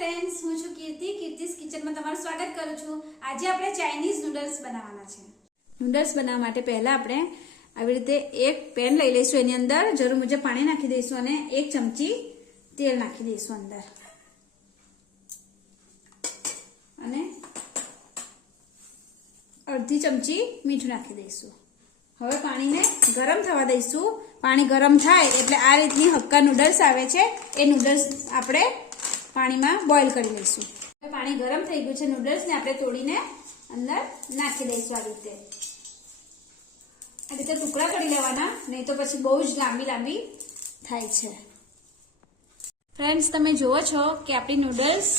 Friends, હું છું કીર્તિ. કીર્તિસ કિચનમાં તમારું સ્વાગત કરું છું. આજે આપણે ચાઇનીઝ નૂડલ્સ બનાવવાના છે. નૂડલ્સ બનાવવા માટે પહેલા આપણે આવી રીતે એક પેન લઈ લઈશું. એની અંદર જરૂર મુજબ પાણી નાખી દઈશું અને 1 ચમચી તેલ નાખી દઈશું અંદર અને અડધી ચમચી મીઠું નાખી દઈશું. હવે પાણીને ગરમ થવા દઈશું. પાણી ગરમ થાય એટલે આ રીતની હક્કા નૂડલ્સ આવે છે એ નૂડલ્સ આપણે પાણીમાં બોઇલ કરી લઈશું. હવે પાણી ગરમ થઈ ગયું છે. નૂડલ્સને આપણે તોડીને અંદર નાખી દઈશું. આ રીતે ટુકડા કરી લેવાના, નહીં તો પછી બહુ જ લાંબી થાય છે. ફ્રેન્ડ્સ, તમે જુઓ છો કે આપણી નૂડલ્સ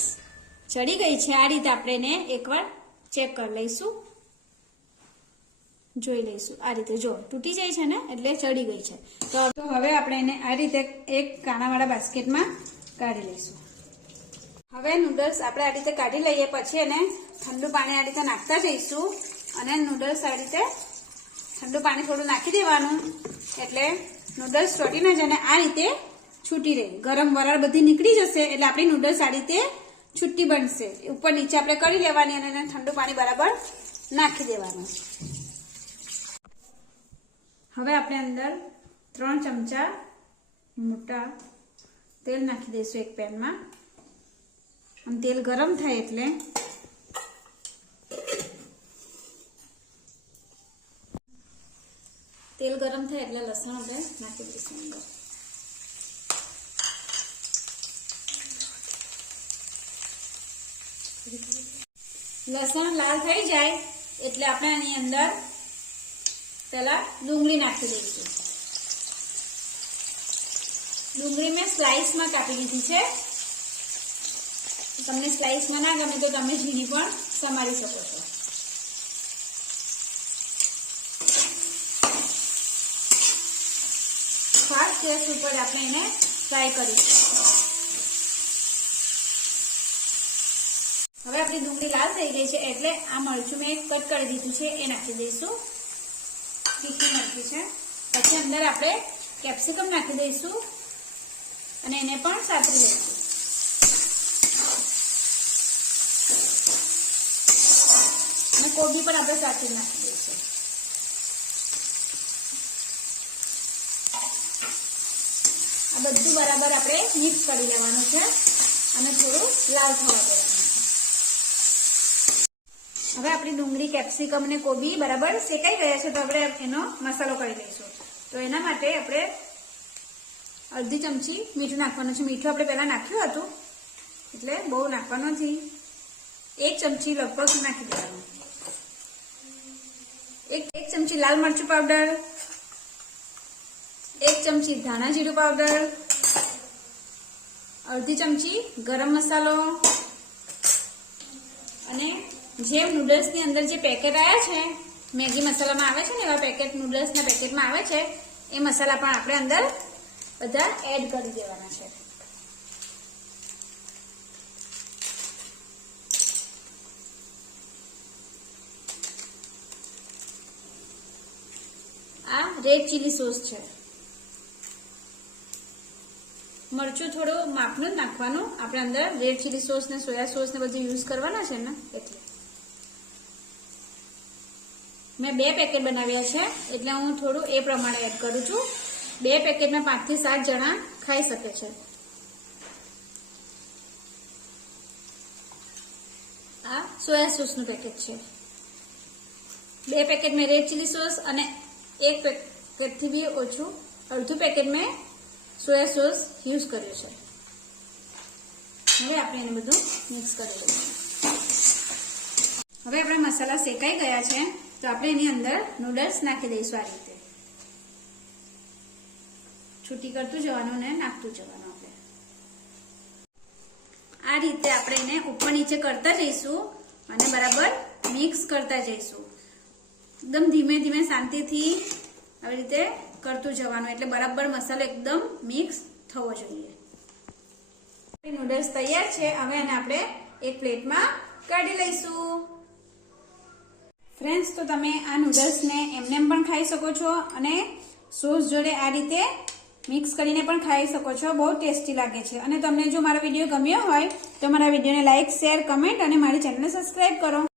ચડી ગઈ છે. આ રીતે આપણે એને એકવાર ચેક કરી લઈશું, જોઈ લઈશું. આ રીતે જો તૂટી જાય છે ને એટલે ચડી ગઈ છે. તો હવે આપણે એને આ રીતે એક કાણાવાળા બાસ્કેટમાં કાઢી લઈશું. હવે નૂડલ્સ આપણે આ રીતે કાઢી લઈએ, પછી એને ઠંડુ પાણી આ રીતે નાખતા જઈશું અને નૂડલ્સ આ રીતે ઠંડુ પાણી થોડું નાખી દેવાનું એટલે નૂડલ્સ ચોટી ન જાય અને આ રીતે છૂટી રહે. ગરમ વરાળ બધી નીકળી જશે એટલે આપણી નૂડલ્સ આ રીતે છૂટી બનશે. ઉપર નીચે આપણે કરી લેવાની અને એને ઠંડુ પાણી બરાબર નાખી દેવાનું. હવે આપણે અંદર 3 ચમચા મોટા તેલ નાખી દઈશું એક પેનમાં. અને તેલ ગરમ થાય એટલે લસણ આપણે નાખી દઈશું અંદર. લસણ લાલ થઈ જાય એટલે આપણે આની અંદર પહેલા ડુંગળી નાખી દઈશું. ડુંગળી મેં સ્લાઇસમાં કાપી લીધી છે. તમને સ્લાઇસમાં ના ગમે તો તમે ઝીણી પણ સમારી શકો છો. ફાસ્ટ ગેસ ઉપર આપણે એને ફ્રાય કરીશું. હવે આપણી ડુંગળી લાલ થઈ ગઈ છે એટલે આ મરચું મેં કટ કરી દીધું છે એ નાખી દઈશું. તીખી મરચી છે. પછી અંદર આપણે કેપ્સિકમ નાખી દઈશું અને એને પણ સાતરી લઈશું. અને કોબી પણ આપણે સાતરી નાખી દઈશું. આ બધું બરાબર આપણે મિક્સ કરી લેવાનું છે અને થોડું લાલ થવા દેવાનું. હવે આપણી ડુંગળી, કેપ્સિકમ અને કોબી બરાબર શેકાઈ ગયા છે તો આપણે એનો મસાલો કરી લઈશું. તો એના માટે આપણે અડધી ચમચી મીઠું નાખવાનું છે. મીઠું આપણે પહેલા નાખ્યું હતું એટલે બહુ નાખવાનું નથી. 1 ચમચી લગભગ નાખી દેવાનું. એક ચમચી લાલ મરચું પાવડર, 1 ચમચી ધાણા જીરું પાવડર, અડધી ચમચી ગરમ મસાલો અને જે નૂડલ્સની અંદર જે પેકેટ આવ્યા છે, મેગી મસાલામાં આવે છે ને એવા પેકેટ, નૂડલ્સના પેકેટમાં આવે છે એ મસાલા પણ આપણે અંદર બધા એડ કરી દેવાના છે. આ રેડ ચીલી સોસ છે. મરચું થોડું માપનું જ નાખવાનું. આપણે અંદર રેડ ચીલી સોસ ને સોયા સોસ ને બધું યુઝ કરવાના છે ને એટલે. મેં 2 પેકેટ બનાવ્યા છે એટલે હું થોડું એ પ્રમાણે એડ કરું છું. 2 પેકેટમાં 5 થી 7 જણા ખાઈ શકે છે. આ સોયા સોસનું પેકેટ છે. 2 પેકેટ મેં રેડ ચીલી સોસ અને 1 પેકેટથી બી ઓછું અડધું પેકેટ મેં સોયા સોસ યુઝ કર્યું છે. હવે આપણે એને બધું મિક્સ કરી દઈશું. હવે આપણા મસાલા શેકાઈ ગયા છે તો આપણે એની અંદર નૂડલ્સ નાખી દઈશું. આ રીતે છૂટી કરતું જવાનું ને નાખતું જવાનું. આપણે આ રીતે આપણે એને ઉપર નીચે કરતા જઈશું અને બરાબર મિક્સ કરતા જઈશું. એકદમ ધીમે ધીમે શાંતિથી આવી રીતે કરતું જવાનું એટલે બરાબર મસાલો એકદમ મિક્સ થવો જોઈએ. નૂડલ્સ તૈયાર છે. હવે એને આપણે એક પ્લેટમાં કાઢી લઈશું. ફ્રેન્ડ્સ, તો તમે આ નૂડલ્સને એમને પણ ખાઈ શકો છો અને સોસ જોડે આ રીતે મિક્સ કરીને પણ ખાઈ શકો છો, બહુ ટેસ્ટી લાગે છે। અને તમને જો મારો વિડીયો ગમ્યો હોય તો મારા વિડીયોને લાઇક, શેર, કમેન્ટ અને મારી ચેનલને સબસ્ક્રાઇબ કરો।